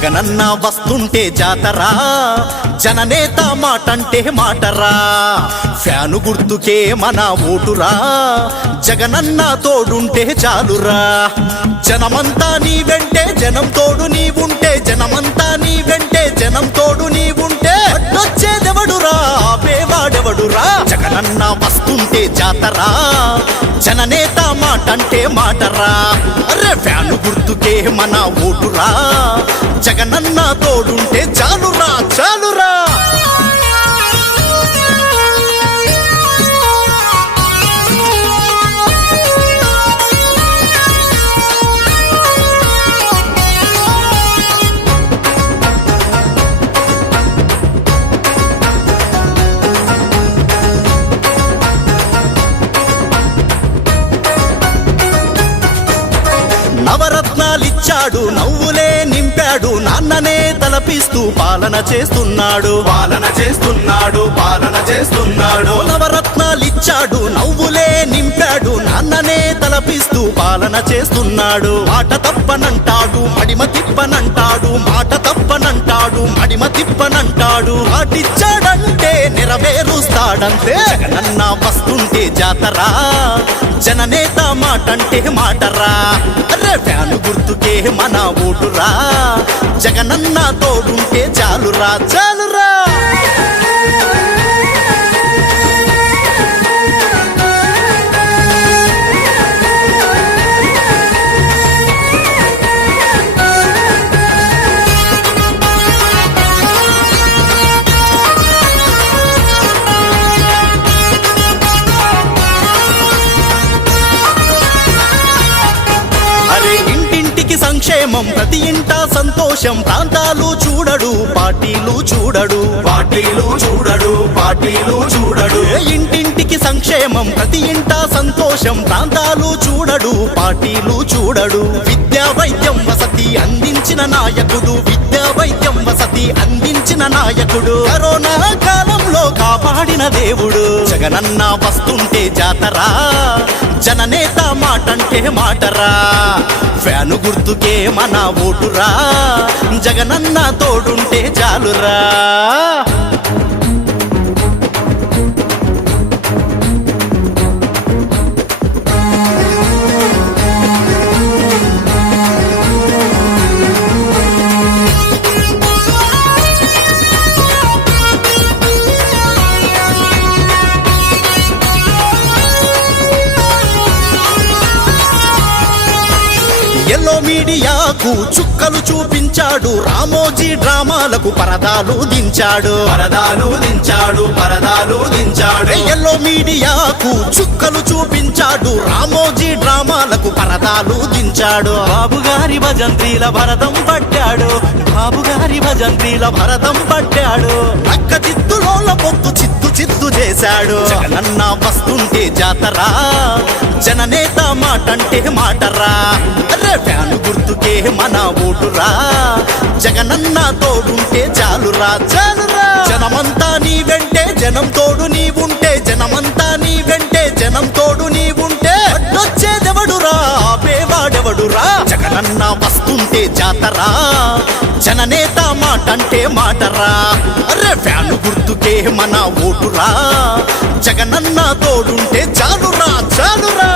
జగనన్న వస్తుంటే జాతరా, జననేత మాటంటే మాటరా. ఫ్యాను గుర్తుకే మన ఓటురా, జగనన్న తోడుంటే చాలురా. జనమంతా నీ వెంటే, జనం తోడు నీవుంటే, జనమంతా నీ వెంటే, జనం తోడు నీవుంటే అడ్డొచ్చేదెవడురా, ఆపేవాడెవడురా. జగనన్న వస్తుంటే జాతరా, జననేత మాటంటే మాటరా. అరే ఫ్యాను గుర్తుకే మన ఓటురా, జగనన్న తోడుంటే చాలురా చాలురా. నవరత్నాలిచ్చాడు, నవ్వులే నింపాడు, నాన్ననే తలపిస్తూ పాలన చేస్తున్నాడు, పాలన చేస్తున్నాడు, పాలన చేస్తున్నాడు. నవరత్నాలిచ్చాడు, నవ్వులే నింపాడు, నాన్ననే తలపిస్తూ పాలన చేస్తున్నాడు. మాట తప్పనంటాడు, మడిమ తిప్పనంటాడు, మాట తప్పనంటాడు, మడిమ తిప్పనంటాడు. మాటిచ్చాడంటే నెరవేరుస్తాడంతే. జగనన్న వస్తుంటే జాతరా, జననేత మాటంటే మాటరా. అరే ఫ్యాను గుర్తుకే మన ఓటురా, జగనన్న తోడుంటే చాలురా చాలురా. సంక్షేమం ప్రతి ఇంటా సంతోషం, ప్రాంతాలు చూడడు, పార్టీలు చూడడు, పార్టీలు చూడడు, పార్టీలు చూడడు. ఇంటింటికి సంక్షేమం ప్రతి ఇంటా సంతోషం, ప్రాంతాలు చూడడు, పార్టీలు చూడడు. విద్యా వైద్యం వసతి అందించిన నాయకుడు, విద్యా వైద్యం వసతి అందించిన నాయకుడు. కరోనా కాలంలో కాపాడిన దేవుడు. జగనన్న వస్తుంటే జాతరా, జననేత మాటంటే మాటరా. ఫ్యాను గుర్తుకే మన ఓటురా, జగనన్న తోడుంటే చాలురా. ఎల్లో మీడియాకు చుక్కలు చూపించాడు, రామోజీ డ్రామాలకు పరదాలు దించాడు, పరదాలు దించాడు, పరదాలు దించాడు. ఎల్లో మీడియాకు చుక్కలు చూపించాడు, రామోజీ డ్రామాలకు పరదాలు దించాడు. బాబుగారి భజంత్రీల భరతం పట్టాడు, బాబుగారి భజంత్రీల భరతం పట్టాడు. నక్క చిత్తులోల పొత్తు చిత్తు చిత్తు చేశాడు. జగనన్న వస్తుంటే జాతరా, జననేత మాటంటే మాటరా. అరే ఫ్యాను గుర్తుకే మన ఓటురా, జగనన్న తోడుంటే చాలురా చాలురా. జనమంతా నీ వెంటే, జనం తోడు నీవుంటే, జనమంతా నీ వెంటే, జనం తోడు నీవుంటే అడ్డొచ్చేదెవడురా, ఆపేవాడెవడురా. జగనన్న వస్తుంటే జాతరా, జననేత మాటంటే మాటరా. అరే ఫ్యాను గుర్తుకే మన ఓటురా, జగనన్న తోడుంటే చాలురా చాలురా.